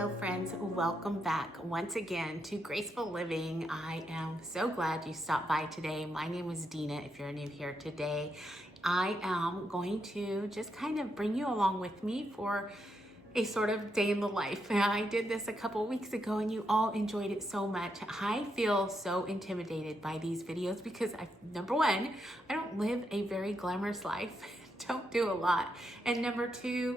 Hello friends, welcome back once again to Graceful Living. I am so glad you stopped by today. My name is Dina if you're new here today. I am going to just kind of bring you along with me for a sort of day in the life. I did this a couple weeks ago and you all enjoyed it so much. I feel so intimidated by these videos because number one, I don't live a very glamorous life, don't do a lot. And number two,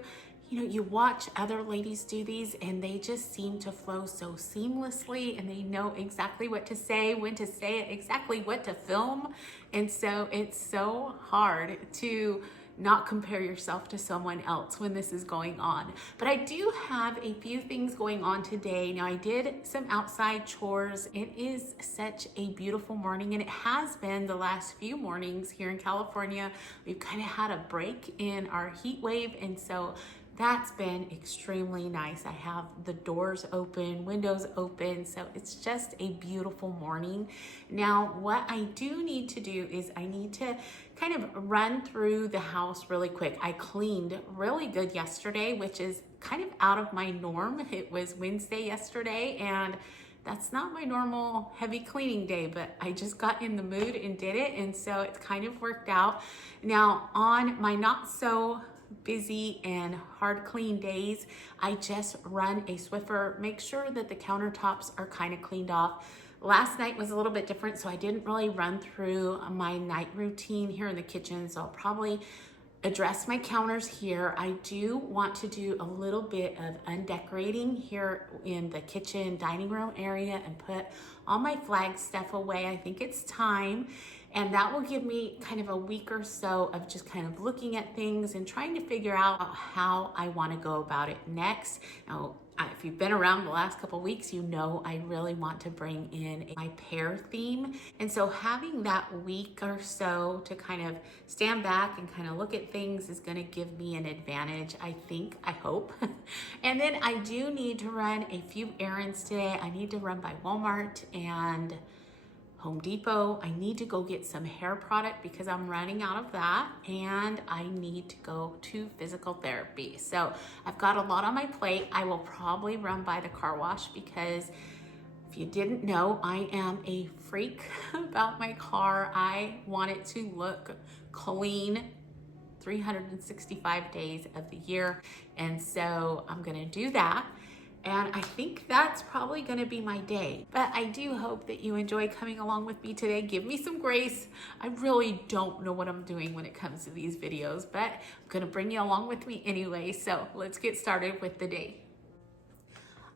you watch other ladies do these and they just seem to flow so seamlessly and they know exactly what to say, when to say it, exactly what to film. And so it's so hard to not compare yourself to someone else when this is going on. But I do have a few things going on today. Now I did some outside chores. It is such a beautiful morning and it has been the last few mornings here in California. We've kind of had a break in our heat wave and so that's been extremely nice. I have the doors open, windows open, so it's just a beautiful morning. Now, what I do need to do is I need to kind of run through the house really quick. I cleaned really good yesterday, which is kind of out of my norm. It was Wednesday yesterday, and that's not my normal heavy cleaning day, but I just got in the mood and did it, and so it's kind of worked out. Now, on my not so busy and hard clean days, I just run a Swiffer, make sure that the countertops are kind of cleaned off. Last night was a little bit different, so I didn't really run through my night routine here in the kitchen, so I'll probably address my counters here. I do want to do a little bit of undecorating here in the kitchen dining room area and put all my flag stuff away. I think it's time. And that will give me kind of a week or so of just kind of looking at things and trying to figure out how I want to go about it next. Now, if you've been around the last couple of weeks, you know I really want to bring in my pear theme. And so having that week or so to kind of stand back and kind of look at things is going to give me an advantage, I think, I hope. And then I do need to run a few errands today. I need to run by Walmart and Home Depot. I need to go get some hair product because I'm running out of that, and I need to go to physical therapy. So I've got a lot on my plate. I will probably run by the car wash because if you didn't know, I am a freak about my car. I want it to look clean 365 days of the year. And so I'm gonna do that. And I think that's probably gonna be my day. But I do hope that you enjoy coming along with me today. Give me some grace. I really don't know what I'm doing when it comes to these videos, but I'm gonna bring you along with me anyway. So let's get started with the day.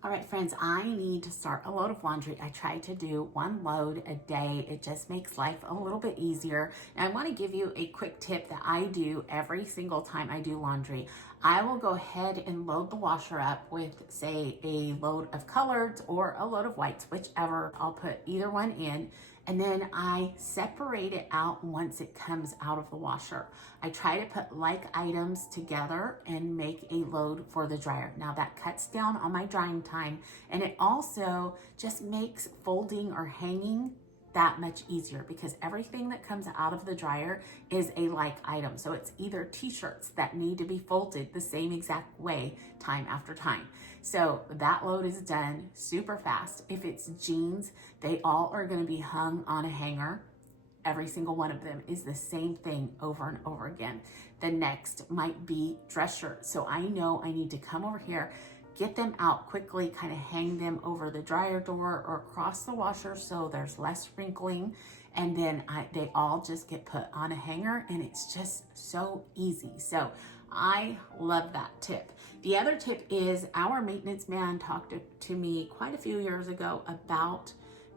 All right, friends, I need to start a load of laundry. I try to do one load a day. It just makes life a little bit easier. And I want to give you a quick tip that I do every single time I do laundry. I will go ahead and load the washer up with, say, a load of coloreds or a load of whites, whichever. I'll put either one in. And then I separate it out once it comes out of the washer. I try to put like items together and make a load for the dryer. Now that cuts down on my drying time, and it also just makes folding or hanging that much easier because everything that comes out of the dryer is a like item. So it's either t-shirts that need to be folded the same exact way time after time. So that load is done super fast. If it's jeans, they all are going to be hung on a hanger. Every single one of them is the same thing over and over again. The next might be dress shirts. So I know I need to come over here, get them out quickly, kind of hang them over the dryer door or across the washer so there's less sprinkling. And then they all just get put on a hanger and it's just so easy. So I love that tip. The other tip is our maintenance man talked to me quite a few years ago about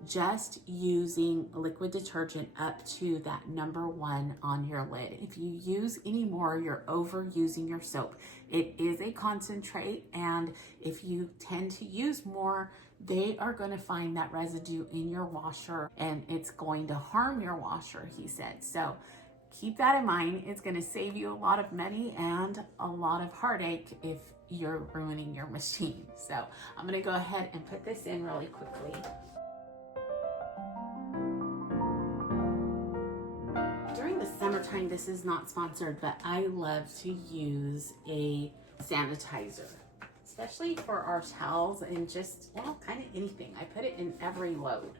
just using liquid detergent up to that number 1 on your lid. If you use any more, you're overusing your soap. It is a concentrate, and if you tend to use more, they are going to find that residue in your washer and it's going to harm your washer, he said. So keep that in mind. It's going to save you a lot of money and a lot of heartache if you're ruining your machine. So I'm going to go ahead and put this in really quickly. During the summertime, this is not sponsored, but I love to use a sanitizer, especially for our towels and just, well, kind of anything. I put it in every load.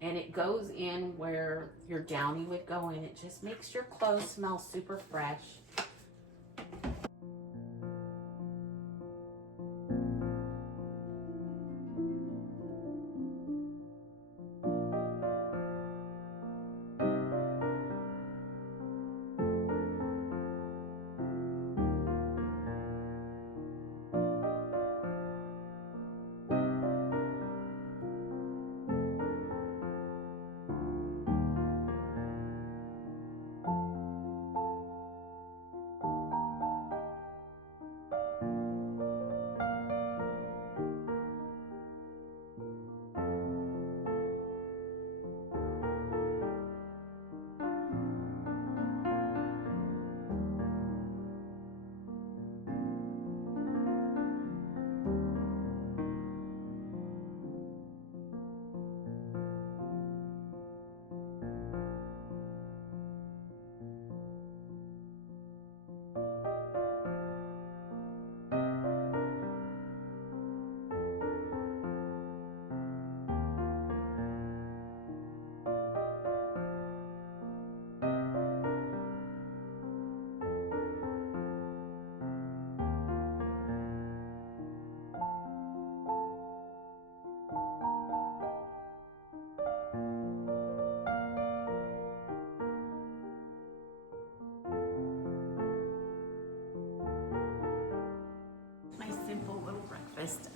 And it goes in where your downy would go in. It just makes your clothes smell super fresh.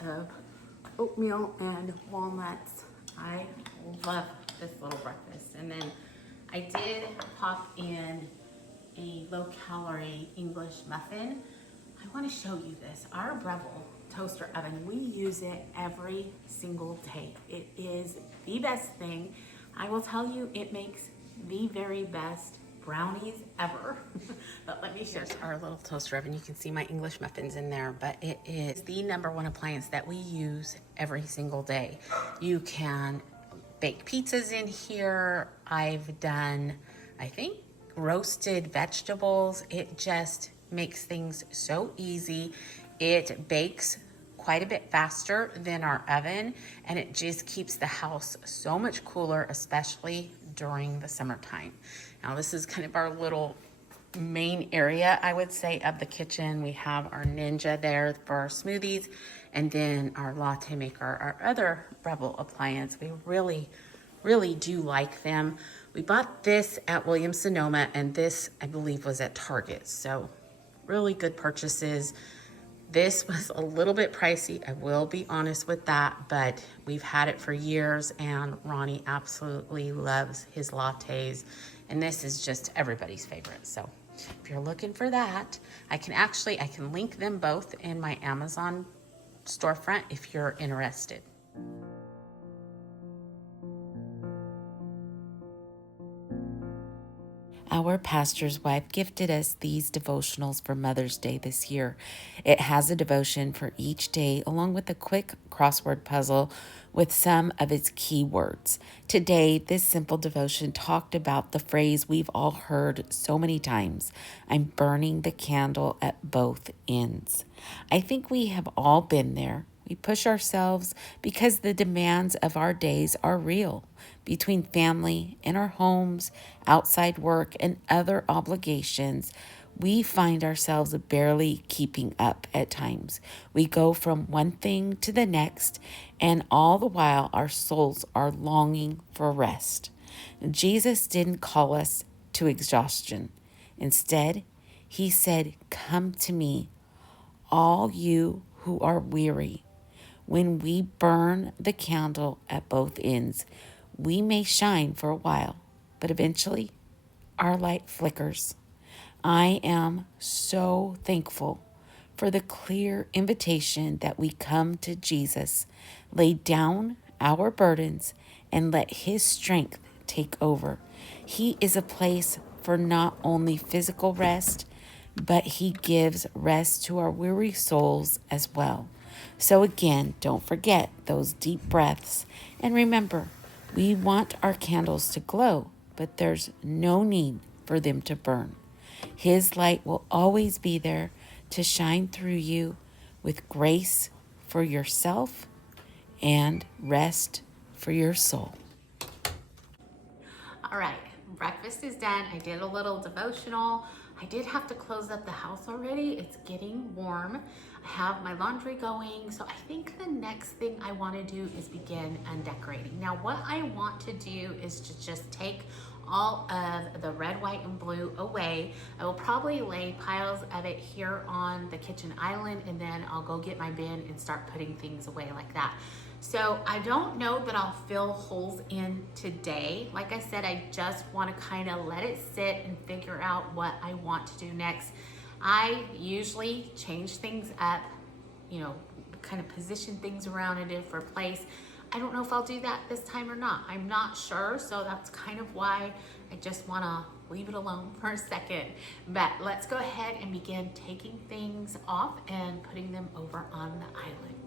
Of oatmeal and walnuts. I love this little breakfast. And then I did pop in a low-calorie English muffin. I want to show you this. Our Breville toaster oven, we use it every single day. It is the best thing. I will tell you, it makes the very best brownies ever. But let me show you our little toaster oven. You can see my English muffins in there, but it is the #1 appliance that we use every single day. You can bake pizzas in here. I've done, I think, roasted vegetables. It just makes things so easy. It bakes quite a bit faster than our oven, and it just keeps the house so much cooler, especially during the summertime. Now this is kind of our little main area, I would say, of the kitchen. We have our Ninja there for our smoothies, and then our latte maker, our other Breville appliance. We really do like them. We bought this at Williams-Sonoma, and this, I believe, was at Target. So really good purchases. This was a little bit pricey, I will be honest with that, but we've had it for years, and Ronnie absolutely loves his lattes, and this is just everybody's favorite. So if you're looking for that, I can link them both in my Amazon storefront if you're interested. Our pastor's wife gifted us these devotionals for Mother's Day this year. It has a devotion for each day, along with a quick crossword puzzle with some of its key words. Today, this simple devotion talked about the phrase we've all heard so many times: I'm burning the candle at both ends. I think we have all been there. We push ourselves because the demands of our days are real. Between family, in our homes, outside work, and other obligations, we find ourselves barely keeping up at times. We go from one thing to the next, and all the while our souls are longing for rest. Jesus didn't call us to exhaustion. Instead, he said, "Come to me, all you who are weary." When we burn the candle at both ends, we may shine for a while, but eventually our light flickers. I am so thankful for the clear invitation that we come to Jesus, lay down our burdens, and let his strength take over. He is a place for not only physical rest, but he gives rest to our weary souls as well. So again, don't forget those deep breaths. And remember, we want our candles to glow, but there's no need for them to burn. His light will always be there to shine through you with grace for yourself and rest for your soul. All right, breakfast is done. I did a little devotional. I did have to close up the house already. It's getting warm. I have my laundry going. So I think the next thing I want to do is begin undecorating. Now, what I want to do is to just take all of the red, white, and blue away. I will probably lay piles of it here on the kitchen island, and then I'll go get my bin and start putting things away like that. So I don't know that I'll fill holes in today. Like I said, I just want to kind of let it sit and figure out what I want to do next. I usually change things up, kind of position things around in a different place. I don't know if I'll do that this time or not. I'm not sure, so that's kind of why I just want to leave it alone for a second. But let's go ahead and begin taking things off and putting them over on the island.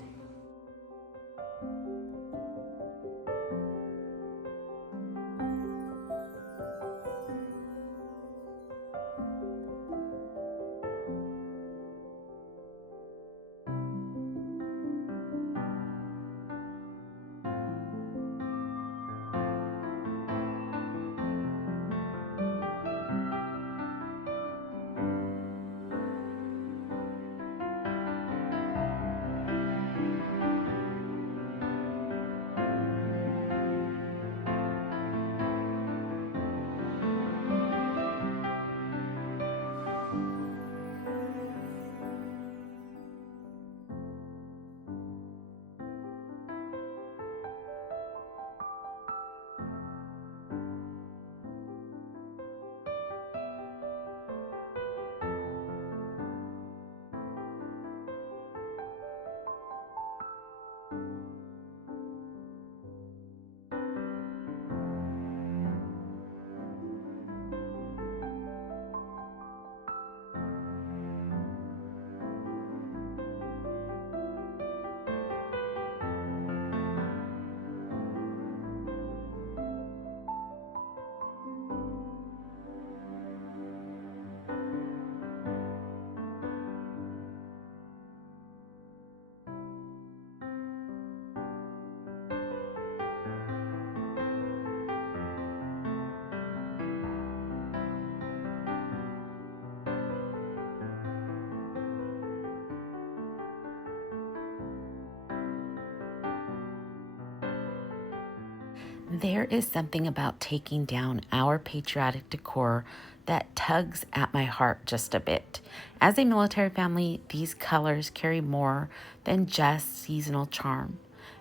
There is something about taking down our patriotic decor that tugs at my heart just a bit. As a military family, these colors carry more than just seasonal charm.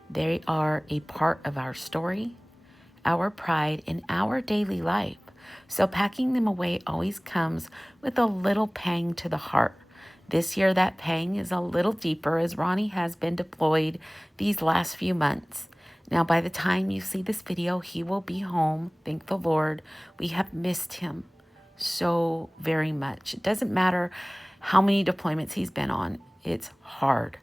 They are a part of our story, our pride, and our daily life. So packing them away always comes with a little pang to the heart. This year, that pang is a little deeper as Ronnie has been deployed these last few months. Now, by the time you see this video, he will be home. Thank the Lord. We have missed him so very much. It doesn't matter how many deployments he's been on. It's hard.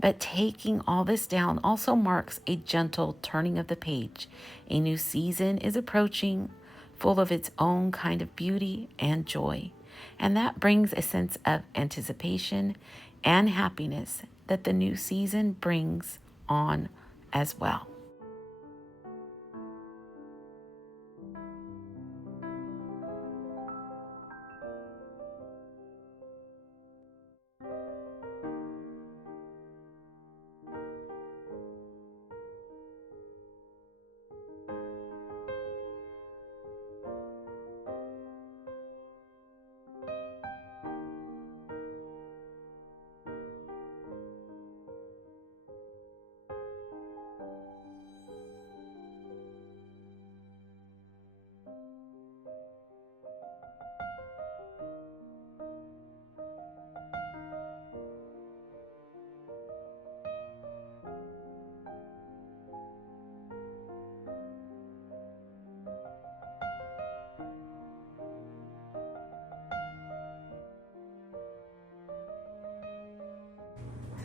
But taking all this down also marks a gentle turning of the page. A new season is approaching, full of its own kind of beauty and joy. And that brings a sense of anticipation and happiness that the new season brings on as well.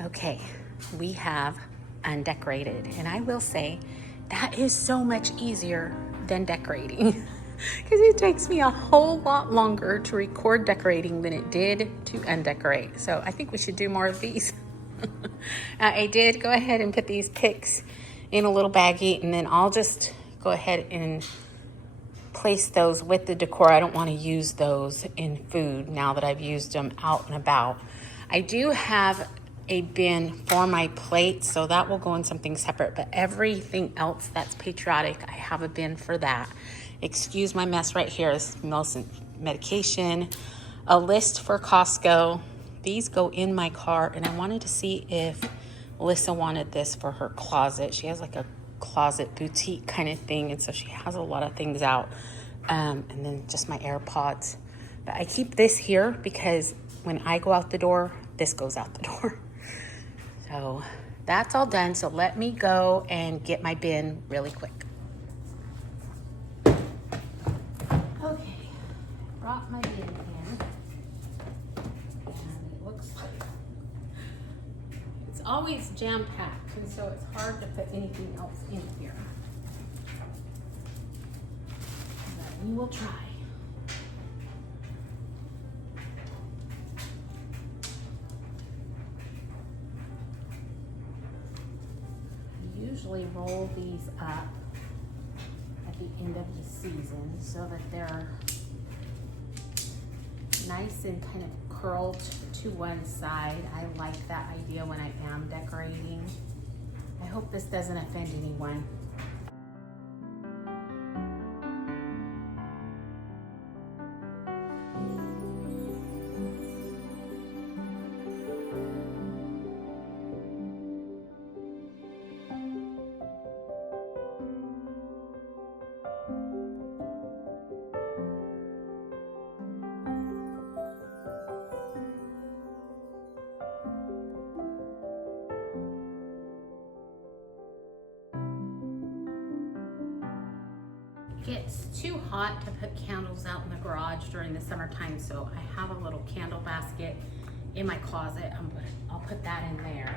Okay, we have undecorated, and I will say that is so much easier than decorating because it takes me a whole lot longer to record decorating than it did to undecorate. So I think we should do more of these. I did go ahead and put these picks in a little baggie, and then I'll just go ahead and place those with the decor. I don't want to use those in food now that I've used them out and about. I do have a bin for my plates, so that will go in something separate, but everything else that's patriotic, I have a bin for that. Excuse my mess right here. This smells medication, a list for Costco. These go in my car, and I wanted to see if Lyssa wanted this for her closet. She has like a closet boutique kind of thing, and so she has a lot of things out. And then just my AirPods. But I keep this here because when I go out the door, this goes out the door. So that's all done. So let me go and get my bin really quick. Okay, brought my bin in, and it looks like it's always jam-packed, and so it's hard to put anything else in here. But we will try. I usually roll these up at the end of the season so that they're nice and kind of curled to one side. I like that idea when I am decorating. I hope this doesn't offend anyone. It's too hot to put candles out in the garage during the summertime, so I have a little candle basket in my closet. I'll put that in there.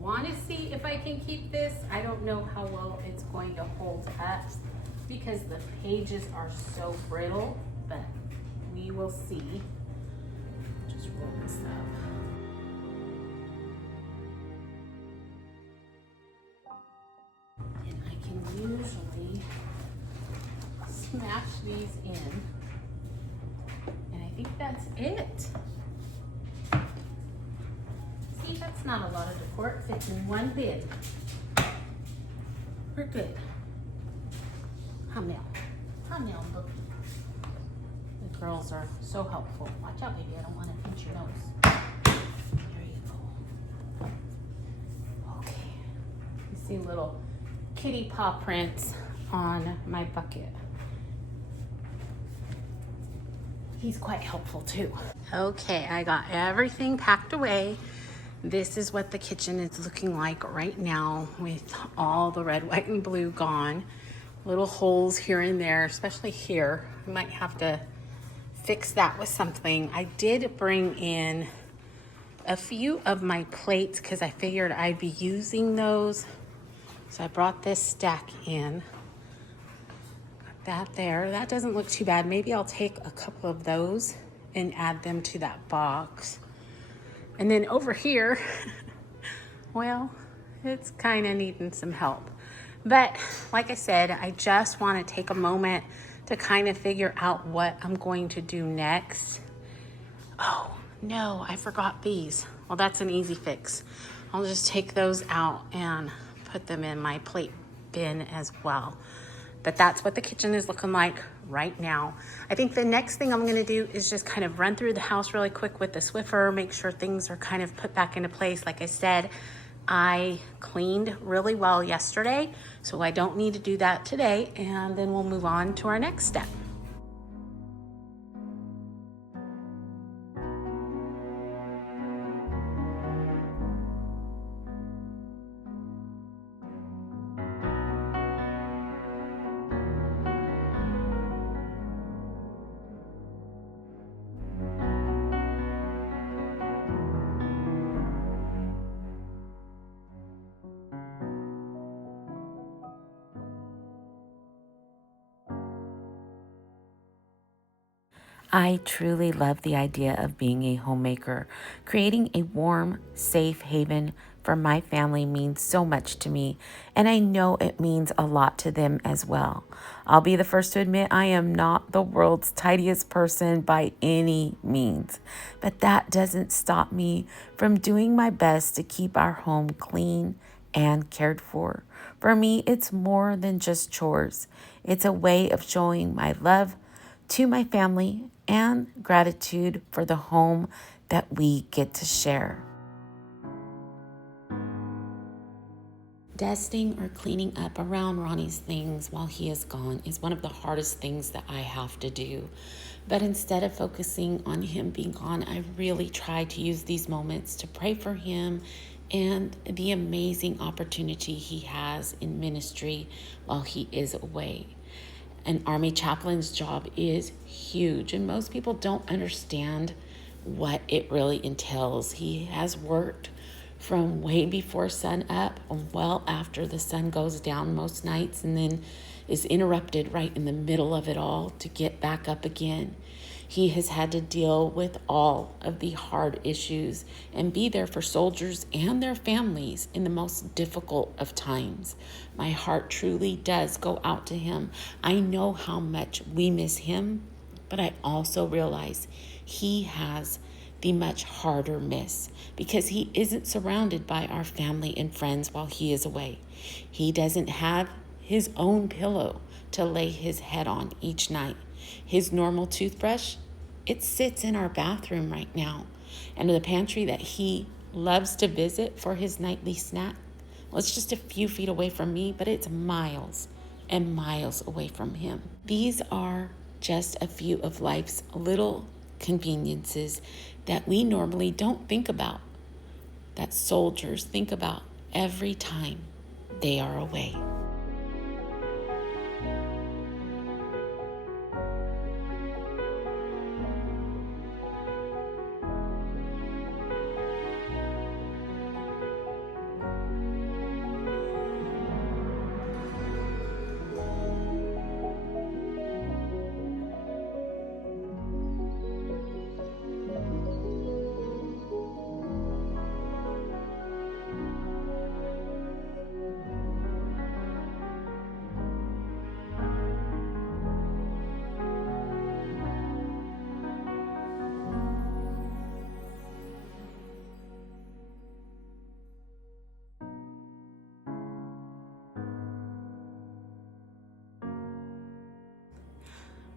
Want to see if I can keep this. I don't know how well it's going to hold up because the pages are so brittle, but we will see. Just roll this up. Usually smash these in, and I think that's it. See, that's not a lot of decor. It fits in one bin. We're good. Come now, look. The girls are so helpful. Watch out, baby. I don't want to pinch your nose. There you go. Okay. You see little kitty paw prints on my bucket. He's quite helpful too. Okay, I got everything packed away. This is what the kitchen is looking like right now with all the red, white, and blue gone. Little holes here and there, especially here. I might have to fix that with something. I did bring in a few of my plates because I figured I'd be using those. So I brought this stack in. Got that there. That doesn't look too bad. Maybe I'll take a couple of those and add them to that box. And then over here, well, it's kind of needing some help. But like I said, I just want to take a moment to kind of figure out what I'm going to do next. Oh, no, I forgot these. Well, that's an easy fix. I'll just take those out and put them in my plate bin as well. But that's what the kitchen is looking like right now. I think the next thing I'm gonna do is just kind of run through the house really quick with the Swiffer, make sure things are kind of put back into place. Like I said, I cleaned really well yesterday, so I don't need to do that today, and then we'll move on to our next step. I truly love the idea of being a homemaker. Creating a warm, safe haven for my family means so much to me, and I know it means a lot to them as well. I'll be the first to admit I am not the world's tidiest person by any means, but that doesn't stop me from doing my best to keep our home clean and cared for. For me, it's more than just chores. It's a way of showing my love to my family and gratitude for the home that we get to share. Dusting or cleaning up around Ronnie's things while he is gone is one of the hardest things that I have to do. But instead of focusing on him being gone, I really try to use these moments to pray for him and the amazing opportunity he has in ministry while he is away. An Army chaplain's job is huge, and most people don't understand what it really entails. He has worked from way before sun up and well after the sun goes down most nights, and then is interrupted right in the middle of it all to get back up again. He has had to deal with all of the hard issues and be there for soldiers and their families in the most difficult of times. My heart truly does go out to him. I know how much we miss him, but I also realize he has the much harder miss because he isn't surrounded by our family and friends while he is away. He doesn't have his own pillow to lay his head on each night. His normal toothbrush, it sits in our bathroom right now. And the pantry that he loves to visit for his nightly snack, well, it's just a few feet away from me, but it's miles and miles away from him. These are just a few of life's little conveniences that we normally don't think about, that soldiers think about every time they are away.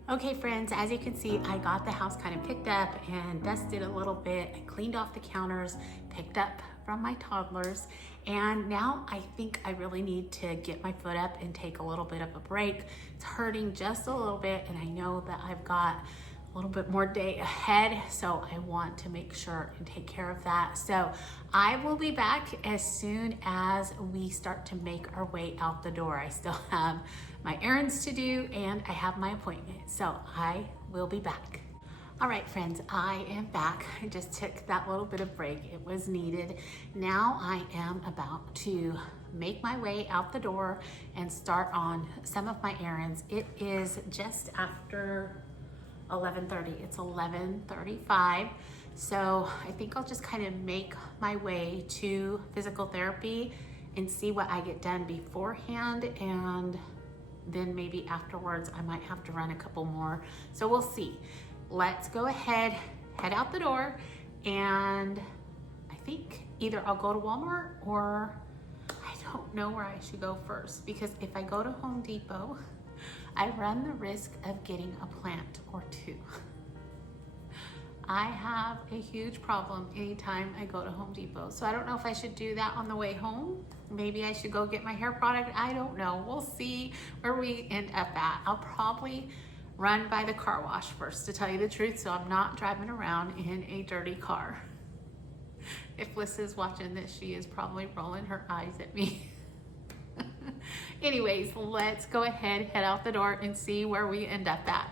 Okay friends, as you can see, I got the house kind of picked up and dusted a little bit. I cleaned off the counters, picked up from my toddlers, and now I think I really need to get my foot up and take a little bit of a break. It's hurting just a little bit, and I know that I've got a little bit more day ahead, so I want to make sure and take care of that. So I will be back as soon as we start to make our way out the door. I still have my errands to do and I have my appointment, so I will be back. All right, friends, I am back. I just took that little bit of break. It was needed. Now I am about to make my way out the door and start on some of my errands. It is just after 11:30. It's 11:35. So I think I'll just kind of make my way to physical therapy and see what I get done beforehand, and then maybe afterwards I might have to run a couple more. So we'll see. Let's go ahead, head out the door, and I think either I'll go to Walmart or I don't know where I should go first, because if I go to Home Depot, I run the risk of getting a plant or two. I have a huge problem anytime I go to Home Depot. So I don't know if I should do that on the way home. Maybe I should go get my hair product. I don't know. We'll see where we end up at. I'll probably run by the car wash first, to tell you the truth, so I'm not driving around in a dirty car. If Lyssa's watching this, she is probably rolling her eyes at me. Anyways, let's go ahead, head out the door and see where we end up at.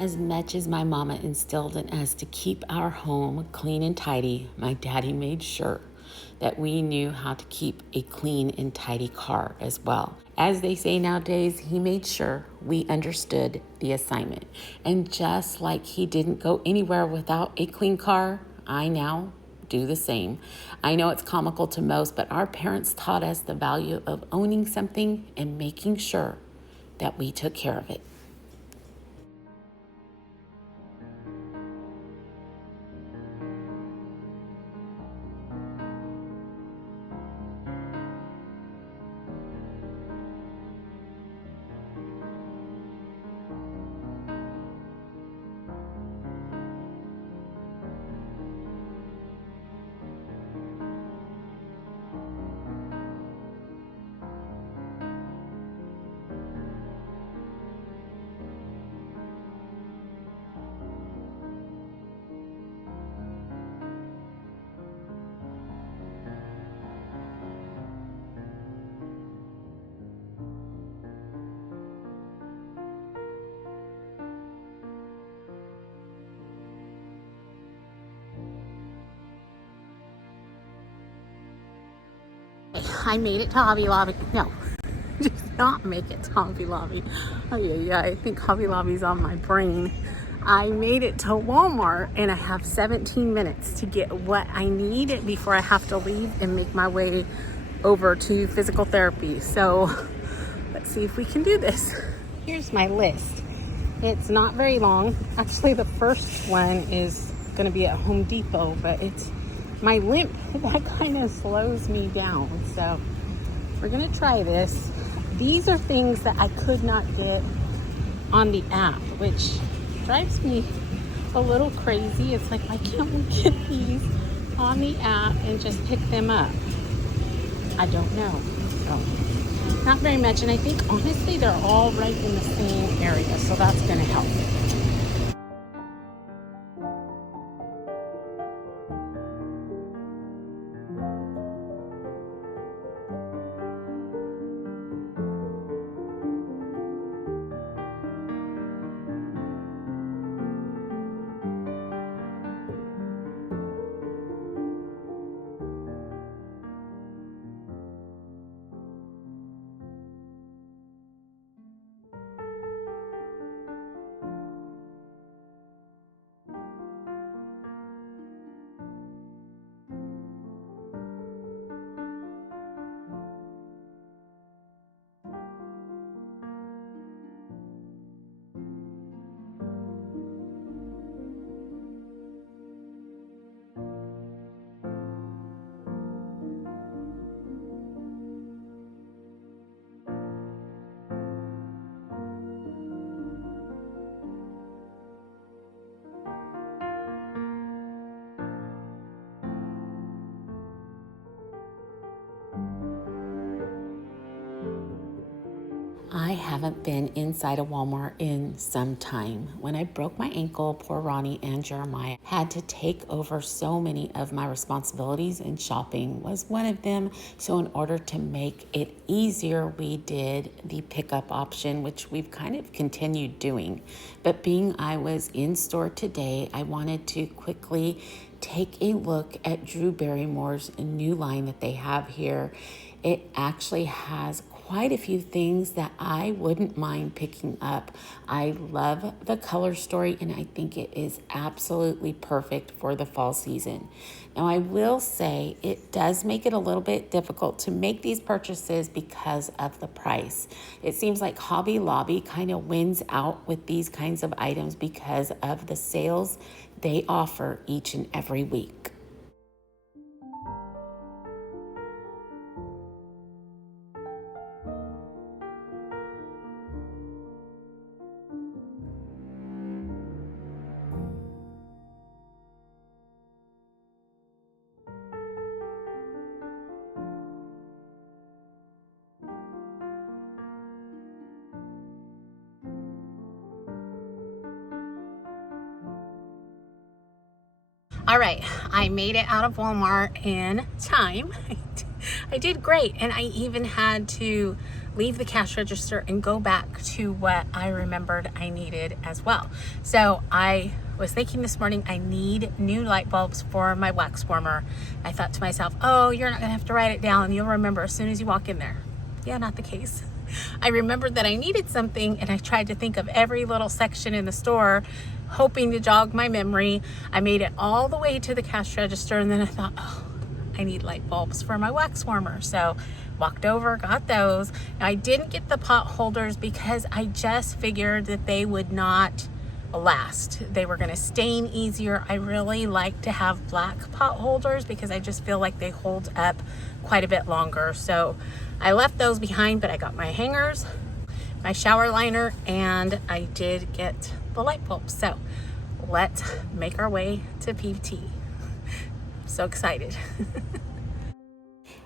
As much as my mama instilled in us to keep our home clean and tidy, my daddy made sure that we knew how to keep a clean and tidy car as well. As they say nowadays, he made sure we understood the assignment. And just like he didn't go anywhere without a clean car, I now do the same. I know it's comical to most, but our parents taught us the value of owning something and making sure that we took care of it. I made it to Hobby Lobby. No, did not make it to Hobby Lobby. Oh yeah, I think Hobby Lobby's on my brain. I made it to Walmart and I have 17 minutes to get what I need before I have to leave and make my way over to physical therapy. So let's see if we can do this. Here's my list. It's not very long. Actually, the first one is gonna be at Home Depot, but it's my limp that kind of slows me down. So we're gonna try this. These are things that I could not get on the app, which drives me a little crazy. It's like, why can't we get these on the app and just pick them up? I don't know. So, not very much, and I think honestly they're all right in the same area, so that's gonna help. I haven't been inside a Walmart in some time. When I broke my ankle, poor Ronnie and Jeremiah had to take over so many of my responsibilities, and shopping was one of them. So in order to make it easier, we did the pickup option, which we've kind of continued doing. But being I was in store today, I wanted to quickly take a look at Drew Barrymore's new line that they have here. It actually has quite a few things that I wouldn't mind picking up. I love the color story, and I think it is absolutely perfect for the fall season. Now, I will say it does make it a little bit difficult to make these purchases because of the price. It seems like Hobby Lobby kind of wins out with these kinds of items because of the sales they offer each and every week. All right, I made it out of Walmart in time. I did great, and I even had to leave the cash register and go back to what I remembered I needed as well. So I was thinking this morning, I need new light bulbs for my wax warmer. I thought to myself, oh, you're not gonna have to write it down. You'll remember as soon as you walk in there. Yeah, not the case. I remembered that I needed something, and I tried to think of every little section in the store, hoping to jog my memory. I made it all the way to the cash register, and then I thought, oh, I need light bulbs for my wax warmer. So walked over, got those. Now, I didn't get the pot holders because I just figured that they would not last. They were going to stain easier. I really like to have black pot holders because I just feel like they hold up quite a bit longer. So I left those behind, but I got my hangers, my shower liner, and I did get the light bulbs. So let's make our way to PT. So excited.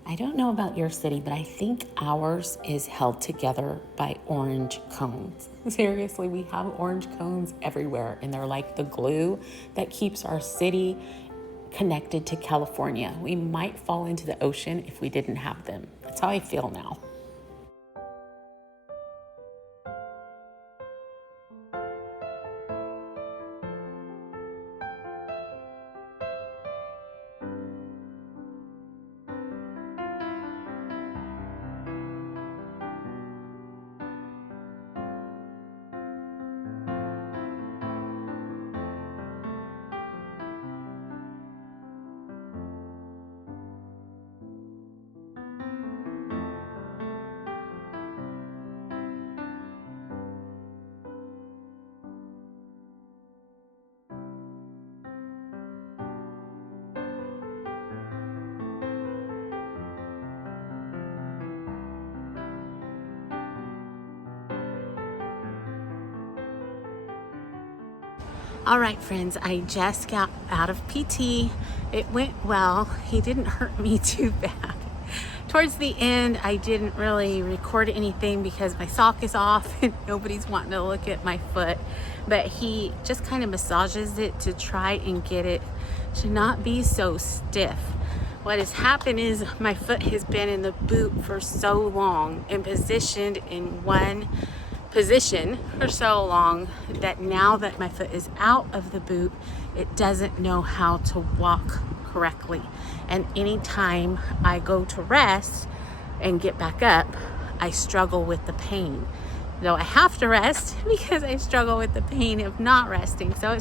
I don't know about your city, but I think ours is held together by orange cones. Seriously, we have orange cones everywhere, and they're like the glue that keeps our city connected to California. We might fall into the ocean if we didn't have them. That's how I feel now. All right, friends, I just got out of PT. It went well. He didn't hurt me too bad. Towards the end, I didn't really record anything because my sock is off and nobody's wanting to look at my foot. But he just kind of massages it to try and get it to not be so stiff. What has happened is my foot has been in the boot for so long and positioned in one position for so long that now that my foot is out of the boot, it doesn't know how to walk correctly. And anytime I go to rest and get back up, I struggle with the pain. Though I have to rest because I struggle with the pain of not resting. So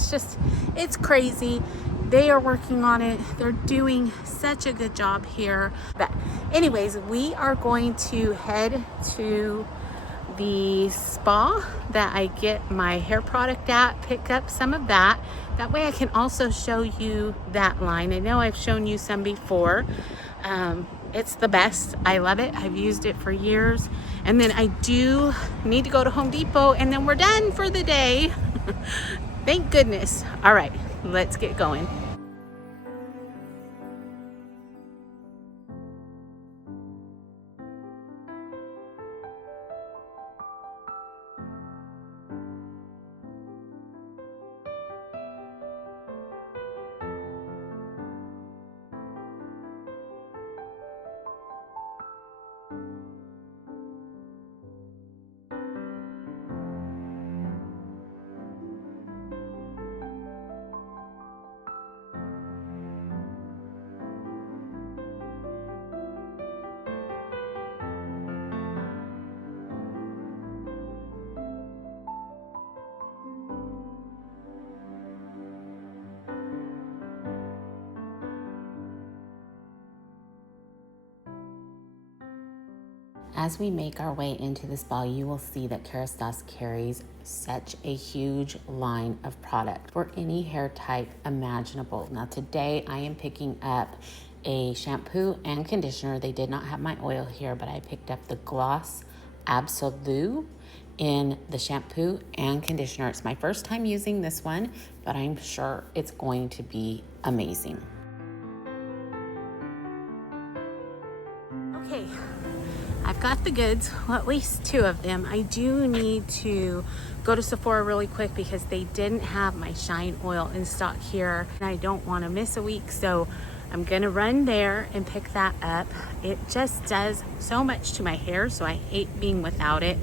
it's crazy. They are working on it. They're doing such a good job here. But anyways, we are going to head to the spa that I get my hair product at, pick up some of that. That way I can also show you that line. I know I've shown you some before. It's the best. I love it. I've used it for years. And then I do need to go to Home Depot, and then we're done for the day. Thank goodness. All right, let's get going. As we make our way into the spa, you will see that Kerastase carries such a huge line of product for any hair type imaginable. Now today I am picking up a shampoo and conditioner. They did not have my oil here, but I picked up the Gloss Absolu in the shampoo and conditioner. It's my first time using this one, but I'm sure it's going to be amazing. Okay, I've got the goods, well, at least two of them. I do need to go to Sephora really quick because they didn't have my Shine oil in stock here, and I don't want to miss a week, so I'm gonna run there and pick that up. It just does so much to my hair, so I hate being without it.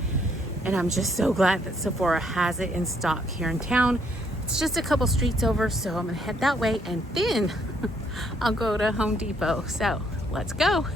And I'm just so glad that Sephora has it in stock here in town. It's just a couple streets over, so I'm gonna head that way and then I'll go to Home Depot. So let's go.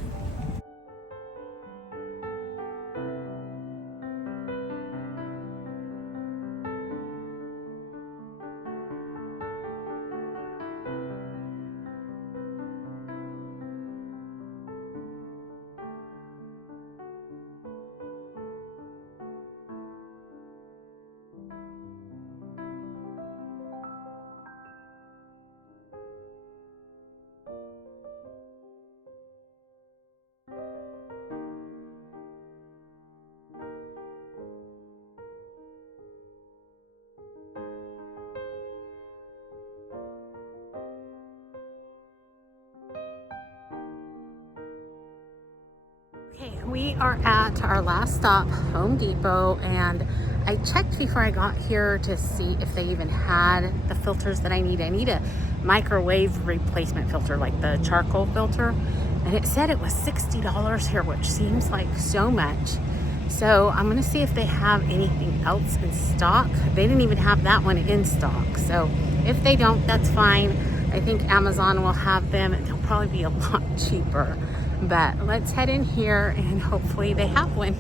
Okay, we are at our last stop, Home Depot, and I checked before I got here to see if they even had the filters that I need. I need a microwave replacement filter, like the charcoal filter, and it said it was $60 here, which seems like so much. So I'm gonna see if they have anything else in stock. They didn't even have that one in stock. So if they don't, that's fine. I think Amazon will have them, and they'll probably be a lot cheaper. But let's head in here and hopefully they have one.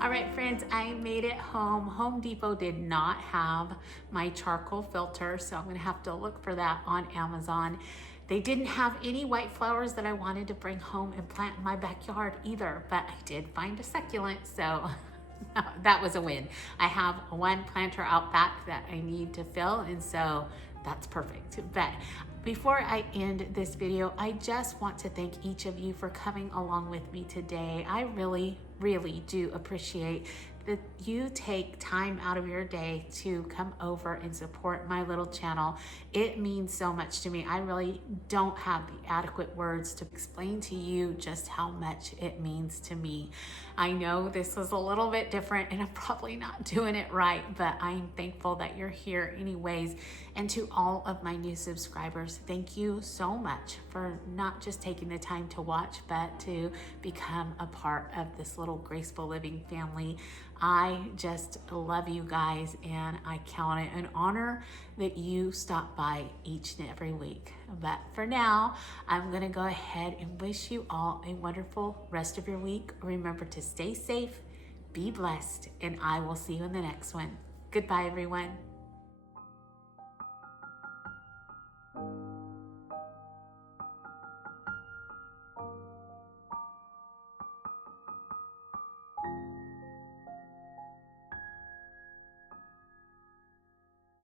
All right, friends, I made it home. Home Depot did not have my charcoal filter, so I'm gonna have to look for that on Amazon. They didn't have any white flowers that I wanted to bring home and plant in my backyard either, but I did find a succulent, so that was a win. I have one planter out back that I need to fill, and so that's perfect. But before I end this video, I just want to thank each of you for coming along with me today. I really do appreciate that you take time out of your day to come over and support my little channel. It means so much to me. I really don't have the adequate words to explain to you just how much it means to me. I know this was a little bit different and I'm probably not doing it right, but I'm thankful that you're here anyways. And to all of my new subscribers, thank you so much for not just taking the time to watch, but to become a part of this little graceful living family. I just love you guys, and I count it an honor that you stop by each and every week. But for now, I'm gonna go ahead and wish you all a wonderful rest of your week. Remember to stay safe, be blessed, and I will see you in the next one. Goodbye, everyone.